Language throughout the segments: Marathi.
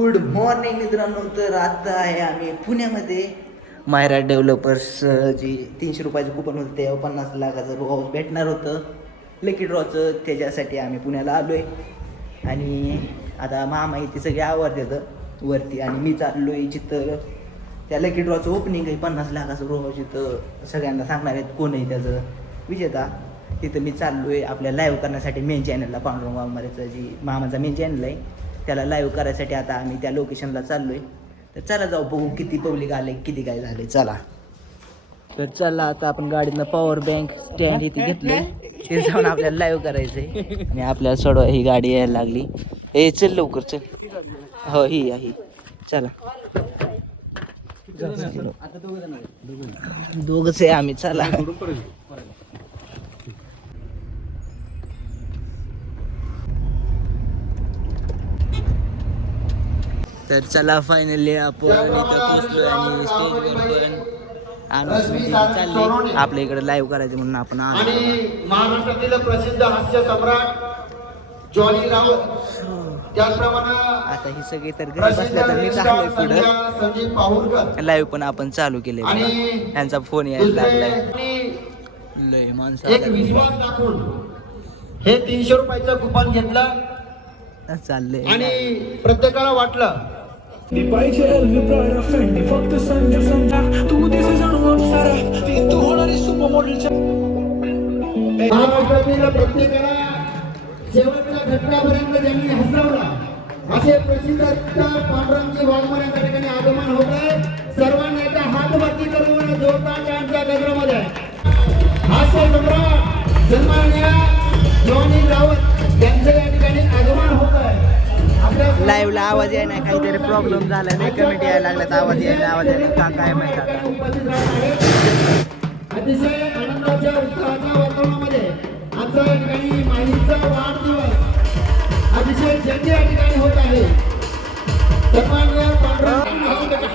गुड मॉर्निंग मित्रांनो. तर आता आहे आम्ही पुण्यामध्ये मायरा डेव्हलपर्स जी 300 रुपयाचं कुपन होतं ते 50 लाखाचं रो भेटणार होतं लकी ड्रॉचं. त्याच्यासाठी आम्ही पुण्याला आलो आहे आणि आता मामा इथे सगळे आवाज देतं वरती आणि मी चाललो आहे जिथं त्या लकी ड्रॉचं ओपनिंग आहे 50 लाखाचं रो जिथं सगळ्यांना सांगणार आहेत कोण आहे त्याचं विजेता. तिथं मी चाललो आहे आपल्या लाईव्ह करण्यासाठी मेन चॅनलला पांडुरंग वाघमारेचं जी मामाचा मेन चॅनल आहे त्याला लाईव्ह करायसाठी आता आम्ही त्या लोकेशनला चाललो आहे. तर चला जाऊ बघू किती पब्लिक आले किती काय झाले. चला तर चला आता आपण गाडीतनं पॉवर बँक स्टँड इथे घेतलंय ते जाऊन आपल्याला लाईव्ह करायचंय आणि आपल्याला सोडवा ही गाडी यायला लागली. हे चल लवकर चल. हो ही आहे चला. दोघच आहे आम्ही चला. तर चला फायनली आपण इथं पोचलो आणि स्टेजवर पण आम्ही चालले आपल्या इकडे लाईव्ह करायचं म्हणून आपण आणि महाराष्ट्रातील प्रसिद्ध हास्य सम्राट जॉनी राऊत त्याचप्रमाणे आता ही सगळी तर घरी बसल्या तर मी चाललोय पुढं लाईव्ह पण आपण चालू केले. त्यांचा फोन यायला लागलाय लय माणसं एक विश्वास दाखवून हे 300 रुपयाचं कुपन घेतलं चाललंय आणि प्रत्येकाला वाटलं महाराष्ट्रातील प्रत्येकाला शेवटच्या घटनापर्यंत ज्यांनी हसवला असे प्रसिद्ध पांडुरंगजी वाघमारे या ठिकाणी आगमन होत आहे. सर्वांनी आता हात वरती करून जोरदार त्यांच्या गजरामध्ये हास्य सम्राट सन्माननीय जॉनी राऊत यांचं या ठिकाणी आगमन होत आहे. लाईव्हला आवाज यायला नाही काहीतरी प्रॉब्लेम झाला नाही कमेंट यायला लागला आवाज यायला का काय माहिती आता. अतिशय आनंदाच्या उत्साहाच्या वातावरणामध्ये आजचा या ठिकाणी माहीचा वाढदिवस अतिशय जल्दी या ठिकाणी होत आहे.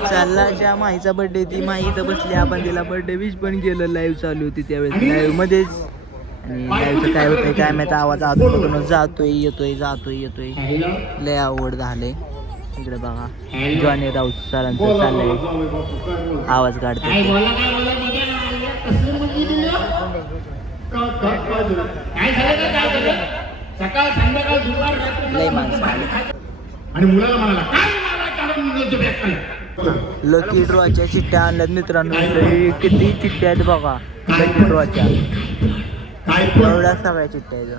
चाललाच्या माहीचा बर्थडे ती माही इथं बसली आपण तिला बर्थडे विश पण केलं. लाईव्ह चालू होती त्यावेळेस लाईव्ह मध्येच आणि लाईव्हचं काय होतंय काय माहिती आवाज आतून जातोय येतोय लय आवड झाले. इकडे बघा जॉनी राऊत सरांचं चाललंय आवाज काढतोय लय माणसं आले आणि मुलाला म्हणाला लकी ड्रॉच्या चिठ्ठ्या आणल्यात मित्रांनो. किती चिठ्ठ्या आहेत बघा लकी ड्रॉच्या एवढ्या सगळ्या चिठ्ठ्या आहेत.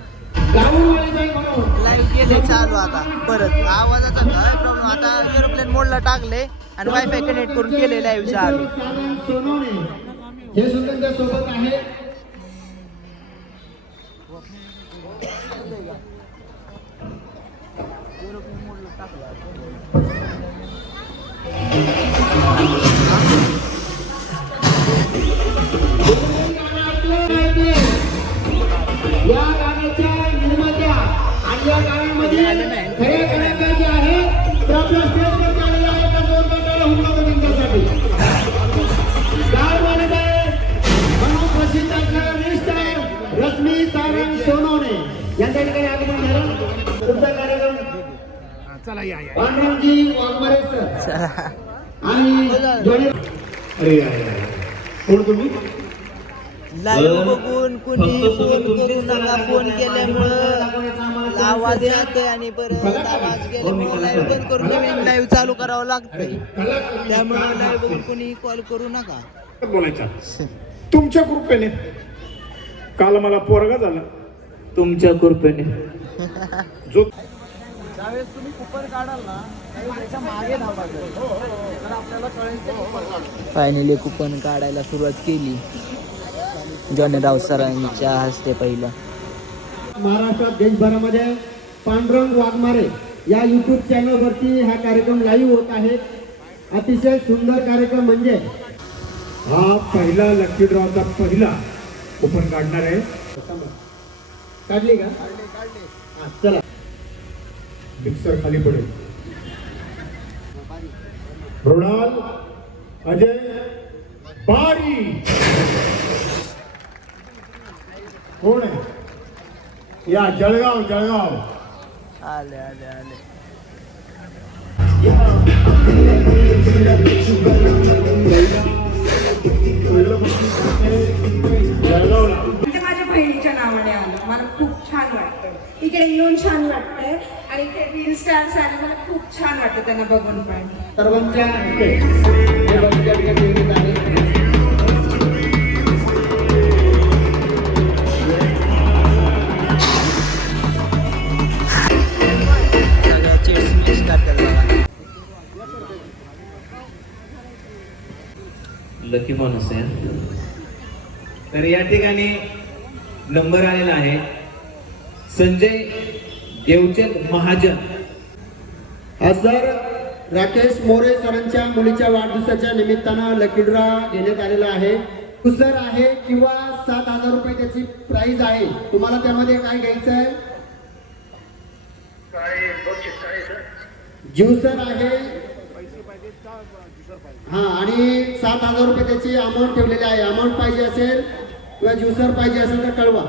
लाईव्ह केले चालू आता परत आवाजाचा काय प्रॉब्लेम आता एरोप्लेन मोडला टाकले आणि वायफाय कनेक्ट करून केले लाईव्ह चालू. हे सुद्धा सोबत आहे या गाण्याच्या निर्मात्या आणि या गाण्यामध्ये खऱ्या कलाकार जे आहेत ते आपल्या स्टेजवर आलेले आहेत त्या दोन गटाला हुकला त्यांच्यासाठी गाव वाले म्हणून प्रसिद्ध असणारा मिस्टर रश्मी सारंग सोनवणे यांच्या ठिकाणी आगमन झालं. तुमचा कार्यक्रम पांडुरंगजी वाघमारे सर आणि अरे कोण तुम्ही लाईव्ह बघून कुणी फोन करू नका. फोन केल्यामुळं आवाज येतोय आणि परत आवाज गेल्यामुळे लाईव्ह बंद करून नवीन लाईव्ह चालू करावं लागतंय. त्यामुळे लाईव्ह बघून कुणी कॉल करू नका. बोलायचं तुमच्या कृपेने काल मला पोरगा झाला तुमच्या कृपेने. जो ज्यावेळेस तुम्ही कुपन काढाल ना त्याच्या मागे धावायचं तर आपल्याला कळेल. फायनली कुपन काढायला सुरुवात केली जॉनी राऊत सरांच्या हस्ते पहिलं. महाराष्ट्रात देशभरामध्ये पांडुरंग वाघमारे या युट्यूब चॅनलवरती हा कार्यक्रम लाईव्ह होत आहे. अतिशय सुंदर कार्यक्रम म्हणजे हा पहिला लकी ड्रॉचा पहिला कुपन काढणार आहे. काढली का हा, चला मिक्सर खाली पडेल. मृणाल अजय बारी कोण आहे या जळगाव आले आले आले म्हणजे माझ्या बहिणीच्या नावाने आलं, मला खूप छान वाटतं. इकडे येऊन छान वाटतंय आणि इथे रील स्टार्स आले, मला खूप छान वाटतं त्यांना बघून पण. सर्वांच्या हस्ते हे बक्षीस या ठिकाणी देण्यात आले. सगळ्या चिट्स मिक्स करतात बघा. लकी माणूस आहे. तर या ठिकाणी नंबर आलेला आहे संजय देवचंद महाजन. हा सर राकेश मोरे सरांच्या मुलीच्या वाढदिवसाच्या निमित्तानं लकी ड्रॉ घेण्यात आलेला आहे. सर आहे किंवा 7,000 रुपये त्याची प्राइस आहे. तुम्हाला त्यामध्ये काय घ्यायचं आहे? ज्युसर आहे हा, आणि 7,000 रुपये त्याची अमाऊंट ठेवलेली आहे. अमाऊंट पाहिजे असेल किंवा ज्युसर पाहिजे असेल तर कळवा.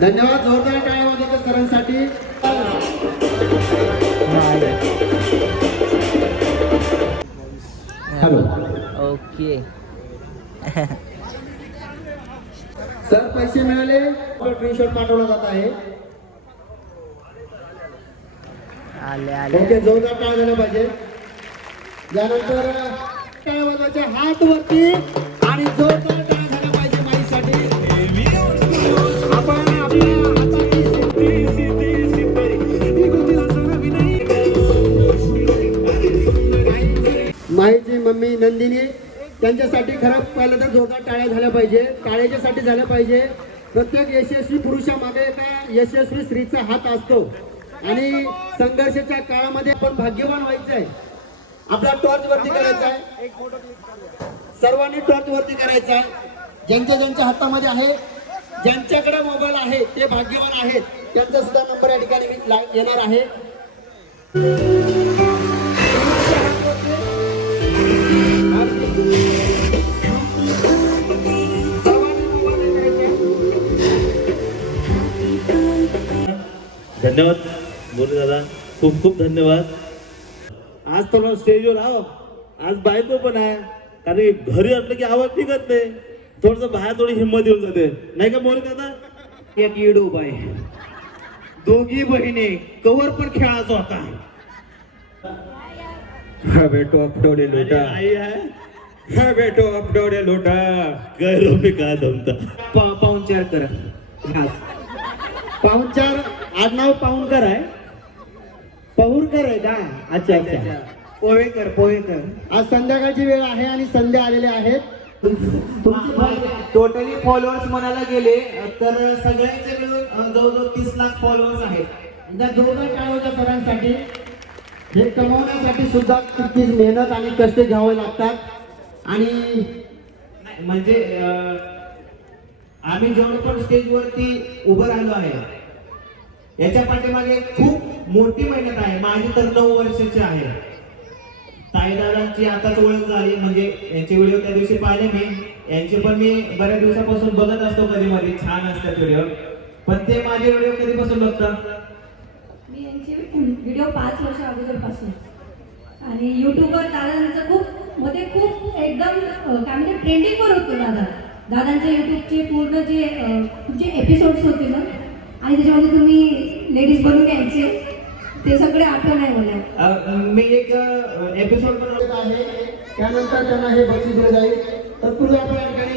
धन्यवाद. जोरदार टाळ्या वाजवतात सरांसाठी. Hello okay. सर पैसे मिळाले, स्क्रीनशॉट पाठवला जात आहे. आले आले. ओके, जोरदार टाळ्या झाल्या पाहिजे. त्यानंतर टाळ्या वाजवायच्या हात वरती आणि जोरदार टाळ्या झाल्या पाहिजे माईसाठी. आपण आपल्या माईची मम्मी नंदिनी त्यांच्यासाठी खरं पहिलं तर जोरदार टाळ्या झाल्या पाहिजे. टाळ्याच्यासाठी झाल्या पाहिजे. प्रत्येक यशस्वी पुरुषामागे एका यशस्वी स्त्रीचा हात असतो आणि संघर्षाच्या काळामध्ये आपण भाग्यवान व्हायचं आहे. आपला टॉर्च वरती करायचा आहे. सर्वांनी टॉर्च वरती करायचा आहे. ज्यांच्या ज्यांच्या हातामध्ये आहे, ज्यांच्याकडे मोबाईल आहे ते भाग्यवान आहेत. त्यांचा सुद्धा नंबर या ठिकाणी मी येणार आहे. धन्यवाद बोलू दादा, खूप खूप धन्यवाद. आज थोडं स्टेजवर आहो. आज बायको पण आहे, कारण की घरी असलं की आवाज निघत नाही. थोडस बाहेर थोडी हिंमत येऊन जाते, नाही का मोरे दादा? एक येडू बाई, दोघी बहिणी कवर पण खेळायचा होता. हा बेटो अपडोडे लोटा, आई आहे हा बेटो अपडोडे लोटा. गैरो पे का दमता. पाहुणचार करा. पाहुणचार आडनाव पाहुणकर आहे. पहुरकर आहे का? अच्छा अच्छा, पोहेकर पोहेकर. आज संध्याकाळची वेळ आहे आणि संध्या आलेले आहेत. टोटली फॉलोअर्स म्हणायला गेले तर सगळ्यांचे मिळून जवळजवळ 30 लाख फॉलोअर्स आहेत. एकदा जोरदार टाळ्या सरांसाठी. हे कमवण्यासाठी सुद्धा तितकीच मेहनत आणि कष्ट घ्यावे लागतात. आणि म्हणजे आम्ही जेवढं पण स्टेजवरती उभं राहिलो आहे, याच्या पाठीमागे खूप मोठी मेहनत आहे. माझी तर 9 वर्षाची आहे. ताईदारांची आताच ओळख झाली, म्हणजे यांचे व्हिडिओ त्या दिवशी पाहिले मी. यांचे पण मी बऱ्याच दिवसापासून बघत असतो, कधी मध्ये छान असतात व्हिडिओ. पण ते माझे व्हिडिओ कधीपासून बघतात? मी यांचे व्हिडिओ 5 वर्ष अगोदरपासून, आणि यूट्यूबवर दादांचं खूप एकदम काय म्हणजे ट्रेंडिंगवर होतं दादांच्या यूट्यूबचे पूर्ण जे तुमचे एपिसोड्स होते ना, आणि त्याच्यामध्ये तुम्ही लेडीज बनून यायचे, ते सगळे आठवण आहे मला. मी एक एपिसोड बनवला आहे. त्यानंतर त्यांना हे बक्षीस दिलं जाईल. तत्पूर्वी आपण या ठिकाणी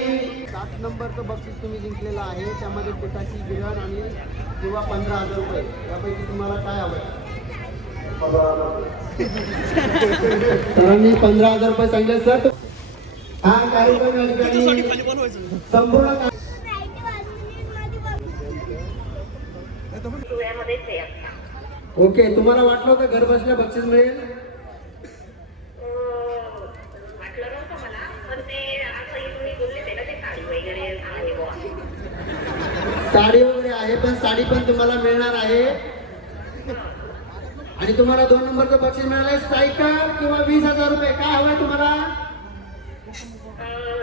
7 नंबरचं बक्षीस तुम्ही जिंकलेलं आहे. त्यामध्ये पिठाची गिरण आणि किंवा 15,000 रुपये. यापैकी तुम्हाला काय आवडतं? सरांनी 15,000 रुपये सांगितले. सर हा कार्यक्रम या ठिकाणी संपूर्ण ओके. तुम्हाला वाटलं होतं घर बसल्या बक्षीस मिळेल? साडी वगैरे आहे, पण साडी पण तुम्हाला मिळणार आहे. आणि तुम्हाला 2 नंबरचं बक्षीस मिळालं आहे सायकल किंवा 20,000 रुपये. काय हवंय तुम्हाला?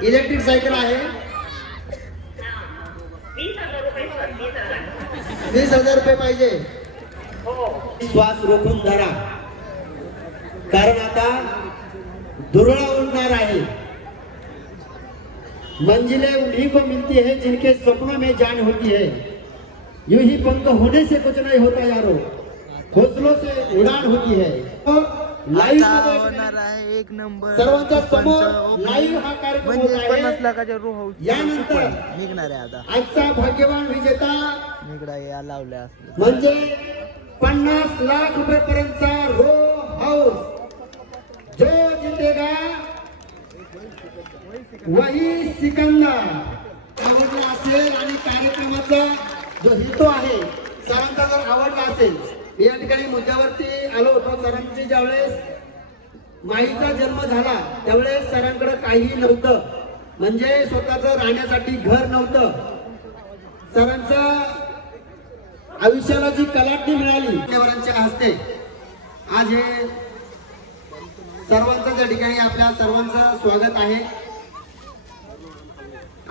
इलेक्ट्रिक सायकल आहे. 20,000 रुपये पाहिजे. श्वास रोखून धरा, कारण आता दुर्ळा उडणार आहे. मंजिलें उन्हीं को मिलती है जिनके सपनों में जान होती है. यूं ही पंख होने से कुछ नहीं होता यारो, हौसलों से उड़ान होती है. लाईव्ह आता मध्ये होणार आहे एक नंबर सर्वांच्या समोर पंच लाईव्ह हा कार्यक्रम म्हणजे होत 50 आहे. लाखाच्या रो हाऊस यानंतर निघणार आहे आता आजचा भाग्यवान विजेता निघडा या लावल्या असल्या. म्हणजे 50 लाख रुपये पर्यंतचा रो हाऊस जो जितेगा वही सिकंदर. आवडला असेल आणि कार्यक्रमाचा जो हेतू आहे सरांचा जर आवडला असेल, या ठिकाणी मुद्द्यावरती आलो होतो. सरांची ज्यावेळेस माईचा जन्म झाला त्यावेळेस सरांकडे काही नव्हतं, म्हणजे स्वतःचं राहण्यासाठी घर नव्हतं. सरांचं आयुष्याला जी कलाटणी मिळाली मान्यवरांच्या हस्ते आज हे सर्वांचं त्या ठिकाणी आपल्या सर्वांचं स्वागत आहे.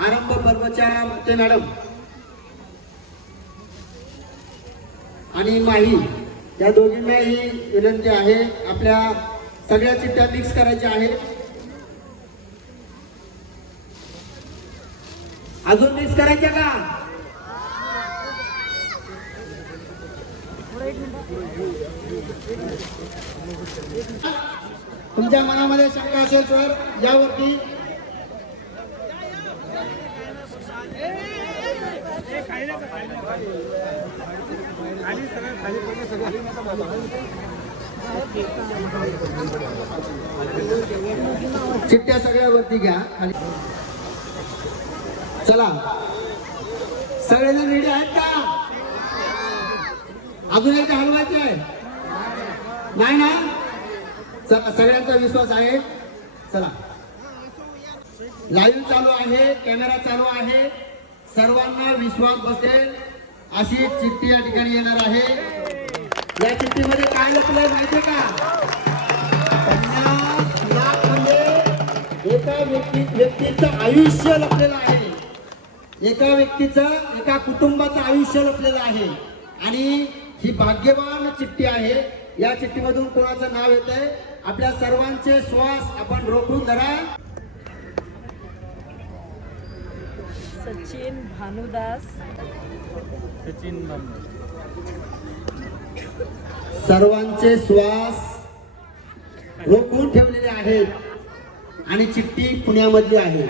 आरंभ पर्वच्या मुख्य मॅडम आणि माही या दोघींनाही विनंती आहे, आपल्या सगळ्या चिठ्ठ्या मिक्स करायच्या आहेत. अजून मिक्स करायच्या का? तुमच्या मनामध्ये शंका असेल तर यावरती चिठ्ठ्या सगळ्यावरती घ्या खाली. चला सगळेजण रेडी आहेत का? अजून एकदा हलवायचे आहे नाही ना? चला सगळ्यांचा विश्वास आहे. चला लाईव्ह चालू आहे, कॅमेरा चालू आहे, सर्वांना विश्वास बसेल अशी चिठ्ठी या ठिकाणी येणार आहे. या चिठ्ठीमध्ये काय लपलंय माहितीये का? 50 लाख म्हणजे एका व्यक्तीचं आयुष्य लपलेलं आहे. एका व्यक्तीचं, एका कुटुंबाचं आयुष्य लपलेलं आहे. आणि ही भाग्यवान चिठ्ठी आहे. या चिठ्ठीमधून कोणाचं नाव येतंय? आपल्या सर्वांचे श्वास आपण रोखून धरा. सचिन भानुदास. सर्वांचे श्वास रोखून ठेवलेले आहेत आणि चिठ्ठी पुण्यामधली आहे.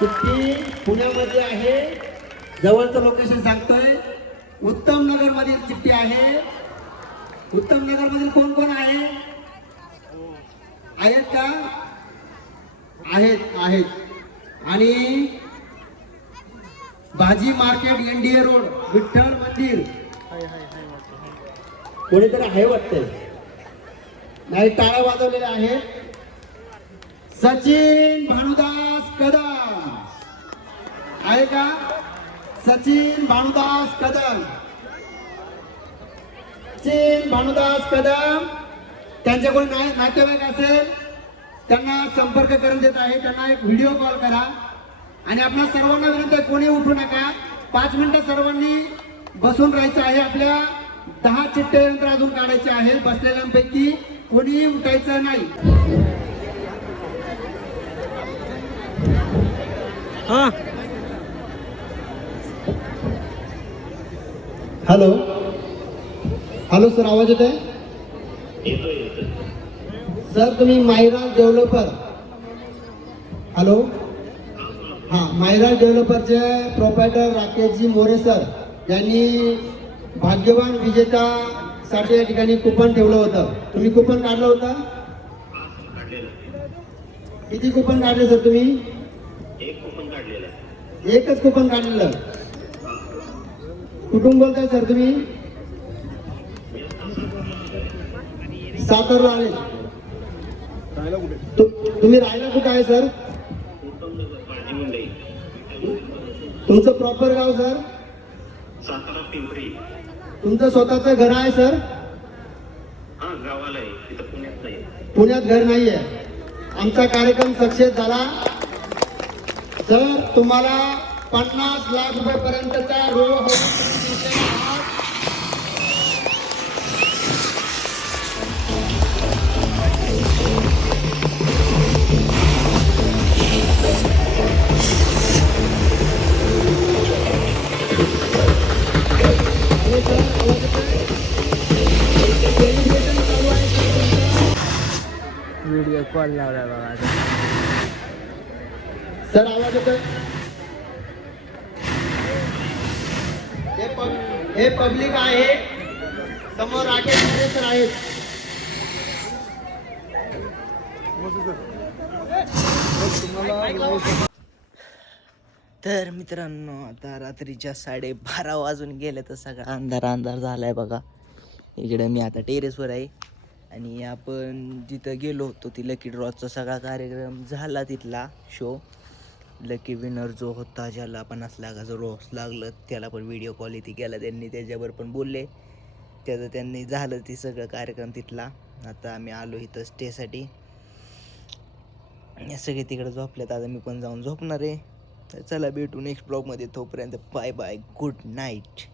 चिठ्ठी पुण्यामधली आहे. जवळचं लोकेशन सांगतोय, उत्तम नगर मधील चिठ्ठी आहे. उत्तम नगर मधील कोण कोण आहे? आहेत का? आहेत. आणि भाजी मार्केट, एनडीए रोड, विठ्ठल मंदिर कोणीतरी आहे वाटतंय. नाही, टाळ्या वाजवलेल्या आहेत. सचिन भानुदास कदम आहे का? सचिन भानुदास कदम. सचिन भानुदास कदम त्यांच्या कोणी नातेवाईक असेल त्यांना संपर्क करून देत आहे. त्यांना एक व्हिडिओ कॉल करा. आणि आपल्या सर्वांना विनंती आहे, कोणी उठू नका. 5 मिनिटं सर्वांनी बसून राहायचं आहे. आपल्या 10 चिठ्ठ्या यंत्र अजून काढायचे आहे. बसलेल्यांपैकी कोणी उठायचं नाही. हॅलो सर, आवाज येत आहे? सर तुम्ही मायरा डेव्हलपर. हॅलो, हां, मायरा डेव्हलपरचे प्रोप्रायटर राकेशजी मोरे सर यांनी भाग्यवान विजेतासाठी या ठिकाणी कुपन ठेवलं होतं. तुम्ही कुपन काढलं होतं? किती कुपन काढले सर तुम्ही? एकच कुपन काढलेलं. कुठून बोलताय सर तुम्ही? सातारला आले. तुम्ही राहायला कुठं आहे सर? तुमचं प्रॉपर गाव सर? सातारा पिंपरी. तुमचं स्वतःचं घर आहे सर? हा, गावाला आहे, तिथं पुण्यात नाही. पुण्यात घर नाहीये. आमचा कार्यक्रम सक्सेस झाला सर. तुम्हाला 50 लाख रुपयापर्यंतचा रो हाऊस व्हिडिओ कॉल लावला बघा आता. सर आवाज येतोय हे पब्लिक आहे समोर राकेश मोरे सर आहेत. तर मित्रांनो आता रात्रीच्या 12:30 वाजून गेले तर सगळा अंधार झालाय बघा. इकडे मी आता टेरेसवर आहे आणि आपण जिथं गेलो होतो ती लकी ड्रॉचा सगळा कार्यक्रम झाला. तिथला शो लकी विनर जो होता ज्याला 50 लाखाचं रॉस लागलं त्याला पण व्हिडिओ कॉल इथे केला त्यांनी, त्याच्यावर पण बोलले. त्याचं त्यांनी झालं ती सगळं कार्यक्रम तिथला. आता आम्ही आलो इथं स्टेसाठी. सगळे तिकडे झोपलेत, आता मी पण जाऊन झोपणार आहे. तर चला भेटू नेक्स्ट ब्लॉगमध्ये. तोपर्यंत बाय बाय, गुड नाईट.